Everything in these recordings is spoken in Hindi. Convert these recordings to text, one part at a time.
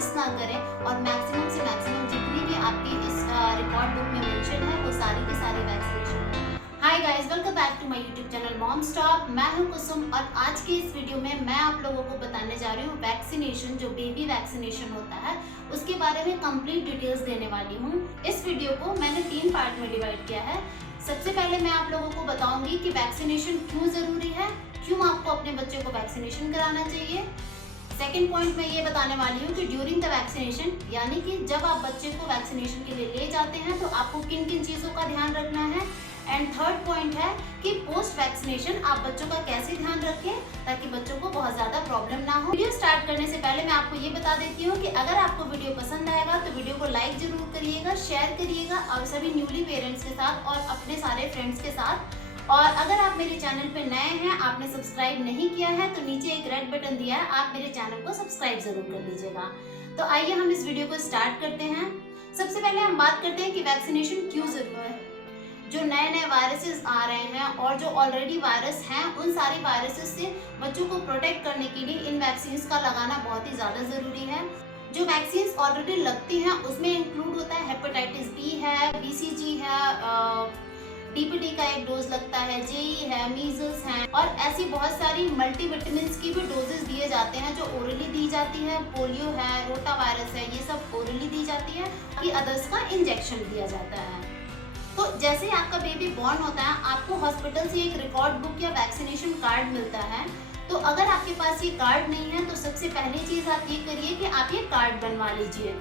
मिस ना करें और मैक्सिमम से मैक्सिमम जितनी भी आपकी इस रिकॉर्ड बुक में मेंशन है वो सारी की सारी वैक्सीनेशन है। Hi guys, welcome back to my YouTube channel mom stop. मैं हूं कुसुम और आज के इस वीडियो में मैं आप लोगों को बताने जा रही हूं वैक्सीनेशन, जो बेबी वैक्सीनेशन होता है उसके बारे में कंप्लीट डिटेल्स देने वाली हूं। इस वीडियो को मैंने 3 पार्ट में डिवाइड किया है। सबसे पहले मैं आप लोगों को बताऊंगी कि वैक्सीनेशन क्यों जरूरी है, क्यों आपको अपने बच्चे को वैक्सीनेशन कराना चाहिए। सेकेंड पॉइंट मैं ये बताने वाली हूँ कि ड्यूरिंग द वैक्सीनेशन, यानी कि जब आप बच्चे को वैक्सीनेशन के लिए ले जाते हैं तो आपको किन किन चीज़ों का ध्यान रखना है। एंड थर्ड पॉइंट है कि पोस्ट वैक्सीनेशन आप बच्चों का कैसे ध्यान रखें ताकि बच्चों को बहुत ज़्यादा प्रॉब्लम ना हो। वीडियो स्टार्ट करने से पहले मैं आपको ये बता देती हूँ कि अगर आपको वीडियो पसंद आएगा तो वीडियो को लाइक जरूर करिएगा, शेयर करिएगा और सभी न्यूली पेरेंट्स के साथ और अपने सारे फ्रेंड्स के साथ। और अगर आप मेरे चैनल पे नए हैं, आपने सब्सक्राइब नहीं किया है तो नीचे एक रेड बटन दिया है, आप मेरे चैनल को सब्सक्राइब जरूर कर लीजिएगा। तो आइए हम इस वीडियो को स्टार्ट करते हैं। सबसे पहले हम बात करते हैं कि वैक्सीनेशन क्यों जरूरी है। जो नए नए वायरसेस आ रहे हैं और जो ऑलरेडी वायरस हैं, उन सारे वायरसेस से बच्चों को प्रोटेक्ट करने के लिए इन वैक्सीन का लगाना बहुत ही ज़्यादा ज़रूरी है। जो वैक्सीन ऑलरेडी लगती हैं उसमें इंक्लूड होता है हेपेटाइटिस बी है, बीसीजी है, डीपीटी का एक डोज लगता है, जेई है, मीजल्स हैं और ऐसी बहुत सारी मल्टीविटामिन की भी डोजेस दिए जाते हैं जो ओरली दी जाती है। पोलियो है, रोटा वायरस है, ये सब ओरली दी जाती है, बाकी अदर्स का इंजेक्शन दिया जाता है। तो जैसे ही आपका बेबी बॉर्न होता है आपको हॉस्पिटल से एक रिकॉर्ड बुक या वैक्सीनेशन कार्ड मिलता है। तो अगर आपके पास ये कार्ड नहीं है तो सबसे पहली चीज आप ये करिए कि आप ये कार्ड बनवा लीजिए।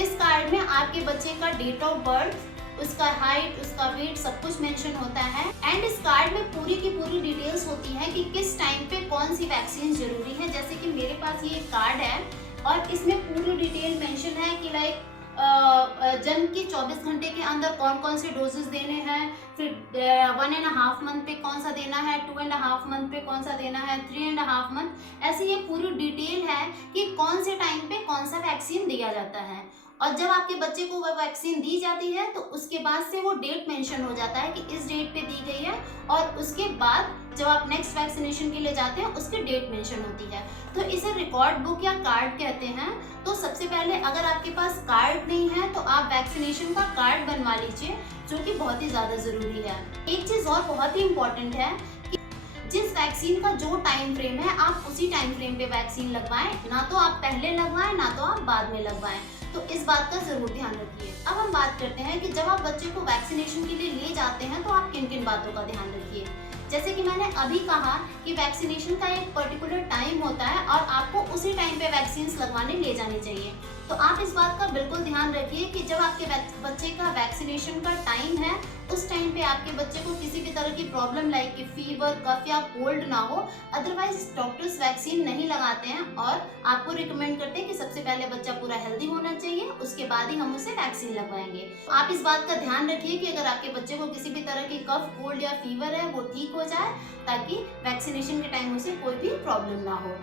इस कार्ड में आपके बच्चे का डेट ऑफ बर्थ, उसका हाइट, उसका वेट सब कुछ मेंशन होता है। एंड इस कार्ड में पूरी की पूरी डिटेल्स होती है कि किस टाइम पे कौन सी वैक्सीन जरूरी है। जैसे कि मेरे पास ये कार्ड है और इसमें पूरी डिटेल मेंशन है कि लाइक जन्म के 24 घंटे के अंदर कौन कौन से डोजेस देने हैं, फिर 1.5 मंथ पे कौन सा देना है, 2.5 मंथ पे कौन सा देना है, 3.5 मंथ, ऐसी ये पूरी डिटेल है कि कौन से टाइम पे कौन सा वैक्सीन दिया जाता है। और जब आपके बच्चे को वह वैक्सीन दी जाती है तो उसके बाद से वो डेट मेंशन हो जाता है कि इस डेट पे दी गई है और उसके बाद जब आप नेक्स्ट वैक्सीनेशन के लिए जाते हैं उसकी डेट मेंशन होती है। तो इसे रिकॉर्ड बुक या कार्ड कहते हैं। तो सबसे पहले अगर आपके पास कार्ड नहीं है तो आप वैक्सीनेशन का कार्ड बनवा लीजिए, जो कि बहुत ही ज़्यादा ज़रूरी है। एक चीज़ और बहुत ही इम्पोर्टेंट है कि जिस वैक्सीन का जो टाइम फ्रेम है आप उसी टाइम फ्रेम पे वैक्सीन लगवाएं, ना तो आप पहले लगवाएं ना तो आप बाद में लगवाएं। तो इस बात का जरूर ध्यान रखिए। अब हम बात करते हैं कि जब आप बच्चे को वैक्सीनेशन के लिए ले जाते हैं तो आप किन किन बातों का ध्यान रखिए। जैसे कि मैंने अभी कहा कि वैक्सीनेशन का एक पर्टिकुलर टाइम होता है और आपको उसी टाइम पे वैक्सीन लगवाने ले जानी चाहिए। तो आप इस बात का बिल्कुल ध्यान रखिए कि जब आपके बच्चे का वैक्सीनेशन का टाइम है उस टाइम पे आपके बच्चे को किसी भी तरह की प्रॉब्लम लाइक कि फीवर, कफ या कोल्ड ना हो। अदरवाइज डॉक्टर्स वैक्सीन नहीं लगाते हैं और आपको रिकमेंड करते हैं कि सबसे पहले बच्चा पूरा हेल्दी होना चाहिए, उसके बाद ही हम उसे वैक्सीन लगवाएंगे। आप इस बात का ध्यान रखिए कि अगर आपके बच्चे को किसी भी तरह की कफ, कोल्ड या फीवर है वो ठीक हो जाए ताकि वैक्सीनेशन के टाइम उसे कोई भी प्रॉब्लम ना हो।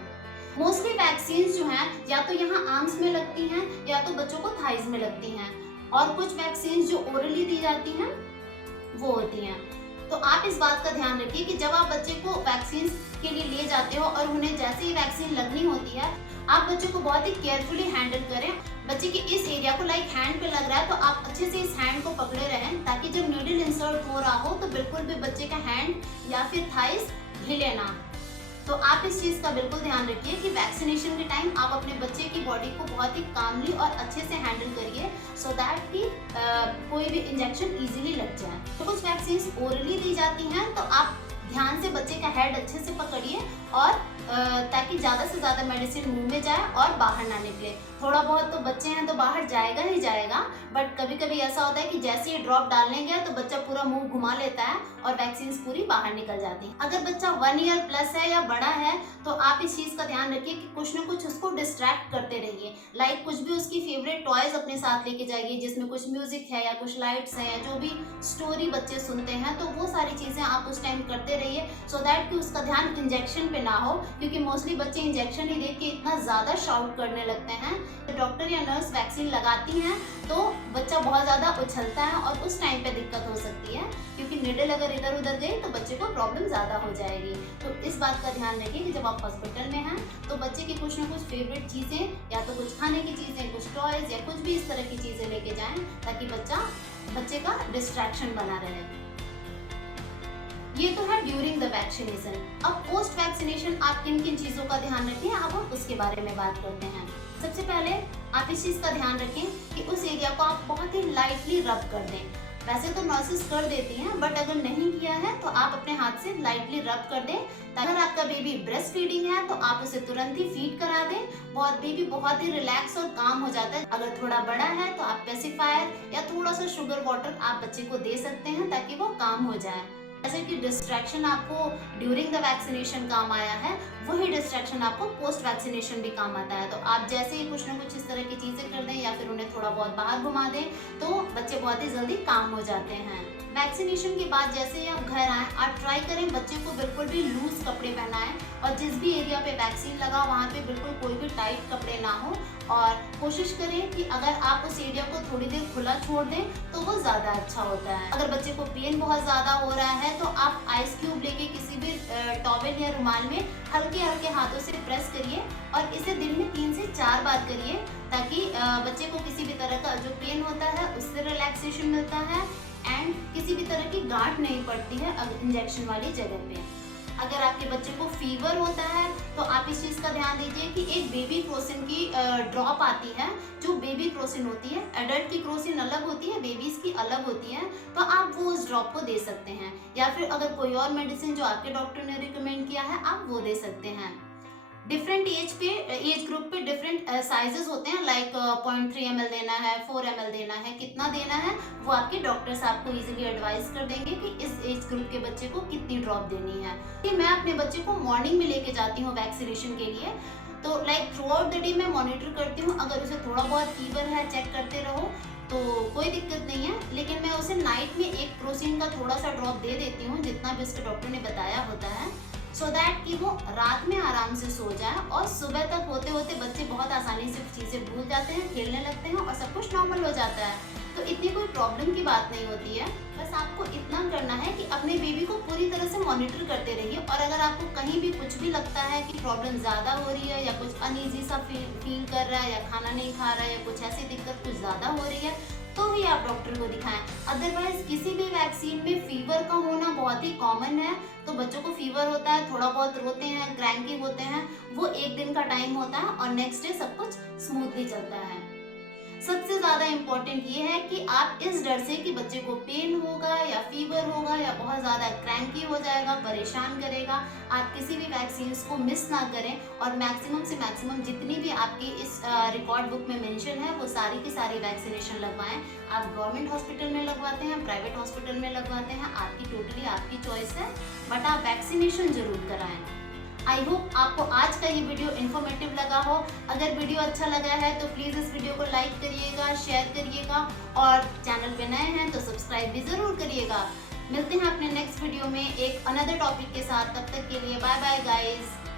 मोस्टली वैक्सीन जो हैं या तो यहाँ आर्म्स में लगती हैं या तो बच्चों को थाइज में लगती हैं और कुछ वैक्सीन जो ओरली दी जाती हैं वो होती हैं। तो आप इस बात का ध्यान रखिए कि जब आप बच्चे को वैक्सीन के लिए ले जाते हो और उन्हें जैसे ही वैक्सीन लगनी होती है आप बच्चे को बहुत ही केयरफुली हैंडल करें। बच्चे के इस एरिया को लाइक हैंड पे लग रहा है तो आप अच्छे से इस हैंड को पकड़े रहें ताकि जब नीडल इंसर्ट हो रहा हो तो बिल्कुल भी बच्चे का हैंड या फिर थाइस हिले ना। तो आप इस चीज़ का बिल्कुल ध्यान रखिए कि वैक्सीनेशन के टाइम आप अपने बच्चे की बॉडी को बहुत ही कामली और अच्छे से हैंडल करिए सो दैट कि कोई भी इंजेक्शन इजीली लग जाए। तो कुछ वैक्सीन ओरली दी जाती हैं तो आप ध्यान से बच्चे का हेड अच्छे से पकड़िए और ताकि ज़्यादा से ज़्यादा मेडिसिन मुंह में जाए और बाहर ना निकले। थोड़ा बहुत तो बच्चे हैं तो बाहर जाएगा ही जाएगा, बट कभी कभी ऐसा होता है कि जैसे ही ड्रॉप डालने गया तो बच्चा पूरा मुंह घुमा लेता है और वैक्सीन पूरी बाहर निकल जाती है। अगर बच्चा 1 ईयर प्लस है या बड़ा है तो आप इस चीज़ का ध्यान रखिए कि कुछ ना कुछ उसको डिस्ट्रैक्ट करते रहिए। लाइक कुछ भी उसकी फेवरेट टॉयज अपने साथ लेके जाइए जिसमें कुछ म्यूजिक है या कुछ लाइट्स है या जो भी स्टोरी बच्चे सुनते हैं तो वो सारी चीज़ें आप उस टाइम करते रहिए सो दैट कि उसका ध्यान इंजेक्शन पे ना हो क्योंकि मोस्टली बच्चे इंजेक्शन ही देख के इतना ज़्यादा शाउट करने लगते हैं। तो डॉक्टर या नर्स वैक्सीन लगाती हैं तो बच्चा बहुत ज़्यादा उछलता है और उस टाइम पे दिक्कत हो सकती है, क्योंकि निडल अगर इधर उधर गई तो बच्चे को प्रॉब्लम ज़्यादा हो जाएगी। तो इस बात का ध्यान रखिए कि जब आप हॉस्पिटल में हैं तो बच्चे की कुछ ना कुछ फेवरेट चीज़ें, या तो कुछ खाने की चीज़ें, कुछ टॉयज़ या कुछ भी इस तरह की चीज़ें लेके जाएं, ताकि बच्चे का डिस्ट्रैक्शन बना रहे। ये तो है ड्यूरिंग द वैक्सीनेशन। अब पोस्ट वैक्सीनेशन आप किन किन चीज़ों का ध्यान रखें, अब हम उसके बारे में बात करते हैं। सबसे पहले आप इस चीज़ का ध्यान रखें कि उस एरिया को आप बहुत ही लाइटली रब कर दें। वैसे तो नर्सेस कर देती हैं, बट अगर नहीं किया है तो आप अपने हाथ से लाइटली रब कर दें। अगर आपका बेबी ब्रेस्ट फीडिंग है तो आप उसे तुरंत ही फीड करा दें। बेबी बहुत ही रिलैक्स और काम हो जाता है। अगर थोड़ा बड़ा है तो आप पेसिफायर या थोड़ा सा शुगर वाटर आप बच्चे को दे सकते हैं, ताकि वो काम हो जाए। जैसे कि डिस्ट्रैक्शन आपको ड्यूरिंग द वैक्सीनेशन काम आया है, वही डिस्ट्रैक्शन आपको पोस्ट वैक्सीनेशन भी काम आता है। तो आप जैसे ही कुछ ना कुछ इस तरह की चीज़ें कर दें या फिर उन्हें थोड़ा बहुत बाहर घुमा दें, तो बच्चे बहुत ही जल्दी काम हो जाते हैं। वैक्सीनेशन के बाद जैसे ही आप घर आएँ, आप ट्राई करें बच्चे को बिल्कुल भी लूज कपड़े पहनाएं, और जिस भी एरिया पे वैक्सीन लगा वहाँ पे बिल्कुल कोई भी टाइट कपड़े ना हो। और कोशिश करें कि अगर आप उस एरिया को थोड़ी देर खुला छोड़ दें तो वो ज़्यादा अच्छा होता है। अगर बच्चे को पेन बहुत ज़्यादा हो रहा है तो आप आइस क्यूब लेके किसी भी टॉवेल या रुमाल में हल्के हल्के हाथों से प्रेस करिए, और इसे दिन में 3 से 4 बार करिए, ताकि बच्चे को किसी भी तरह का जो पेन होता है उससे रिलैक्सेशन मिलता है, एंड किसी भी तरह की गांठ नहीं पड़ती है इंजेक्शन वाली जगह पे। अगर आपके बच्चे को फीवर होता है तो आप इस चीज़ का ध्यान दीजिए कि एक बेबी क्रोसिन की ड्रॉप आती है, जो बेबी क्रोसिन होती है। एडल्ट की क्रोसिन अलग होती है, बेबीज की अलग होती है, तो आप वो उस ड्रॉप को दे सकते हैं। या फिर अगर कोई और मेडिसिन जो आपके डॉक्टर ने रिकमेंड किया है आप वो दे सकते हैं। डिफरेंट एज ग्रुप पे डिफरेंट साइजेस होते हैं, लाइक 0.3 ml देना है, 4 ml देना है, कितना देना है वो आपके डॉक्टर्स आपको इजीली एडवाइस कर देंगे कि इस एज ग्रुप के बच्चे को कितनी ड्रॉप देनी है। कि मैं अपने बच्चे को मॉर्निंग में लेके जाती हूँ वैक्सीनेशन के लिए, तो like through out the day मैं मॉनिटर करती हूँ। अगर उसे थोड़ा बहुत फीवर है चेक करते रहो तो कोई दिक्कत नहीं है, लेकिन मैं उसे नाइट में एक क्रोसिन का थोड़ा सा ड्रॉप दे देती हूँ, जितना भी उसके डॉक्टर ने बताया होता है, सो दैट कि वो रात में आराम से सो जाए और सुबह तक होते होते बच्चे बहुत आसानी से चीज़ें भूल जाते हैं, खेलने लगते हैं और सब कुछ नॉर्मल हो जाता है। तो इतनी कोई प्रॉब्लम की बात नहीं होती है। बस आपको इतना करना है कि अपने बेबी को पूरी तरह से मॉनिटर करते रहिए, और अगर आपको कहीं भी कुछ भी लगता है कि प्रॉब्लम ज़्यादा हो रही है या कुछ अनईजी सा फील कर रहा है या खाना नहीं खा रहा है या कुछ ऐसी दिक्कत कुछ ज़्यादा हो रही है, तो ही आप डॉक्टर को दिखाएं। अदरवाइज किसी भी वैक्सीन में फीवर का होना बहुत ही कॉमन है। तो बच्चों को फीवर होता है, थोड़ा बहुत रोते हैं, क्रैंकी होते हैं, वो एक दिन का टाइम होता है और नेक्स्ट डे सब कुछ स्मूथली चलता है। सबसे ज़्यादा इम्पोर्टेंट ये है कि आप इस डर से कि बच्चे को पेन होगा या फीवर होगा या बहुत ज़्यादा क्रैंकी हो जाएगा, परेशान करेगा, आप किसी भी वैक्सीन को मिस ना करें। और मैक्सिमम से मैक्सिमम जितनी भी आपकी इस रिकॉर्ड बुक में मेंशन है वो सारी की सारी वैक्सीनेशन लगवाएं। आप गवर्नमेंट हॉस्पिटल में लगवाते हैं, प्राइवेट हॉस्पिटल में लगवाते हैं, आपकी टोटली आपकी चॉइस है, बट आप वैक्सीनेशन जरूर कराएं। आई होप आपको आज का ये वीडियो इन्फॉर्मेटिव लगा हो। अगर वीडियो अच्छा लगा है तो प्लीज़ इस वीडियो को लाइक करिएगा, शेयर करिएगा, और चैनल पे नए हैं तो सब्सक्राइब भी ज़रूर करिएगा। मिलते हैं अपने नेक्स्ट वीडियो में एक अनदर टॉपिक के साथ। तब तक के लिए बाय बाय गाइस।